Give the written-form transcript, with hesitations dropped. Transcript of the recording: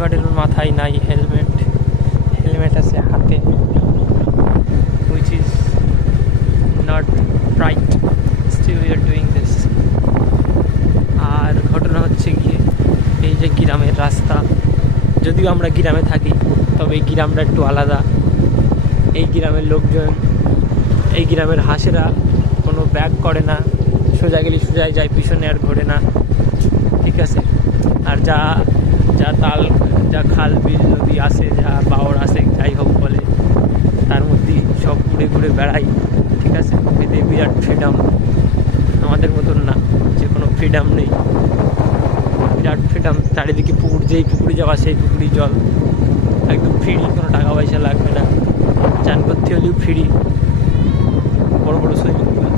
ড্রাইভারের মাথায় নাই হেলমেট, হেলমেট আছে হাতে, which is not right, still we are doing this. আর ঘটনা হচ্ছে গিয়ে এই যে গ্রামের রাস্তা, যদিও আমরা গ্রামে থাকি তবে এই গ্রামটা একটু আলাদা। এই গ্রামের লোকজন, এই গ্রামের হাঁসেরা কোনো ব্যাক করে না, সোজা গেলে সোজাই যায়, পিছনে আর ঘোরে না, ঠিক আছে। আর যা যা তাল, যা খাল বিল নদী আসে, যা বাওড় আসে, যাই হোক বলে, তার মধ্যেই সব ঘুরে ঘুরে বেড়াই, ঠিক আছে। এতে বিরাট ফ্রিডম, আমাদের মতন না যে কোনো ফ্রিডম নেই, বিরাট ফ্রিডম। চারিদিকে পুকুর, যেই পুকুরে যাওয়া সেই পুকুরি জল একদম ফ্রি, কোনো টাকা পয়সা লাগবে না, চান করতে হলেও ফ্রি, বড় বড় সুইমিং পুল।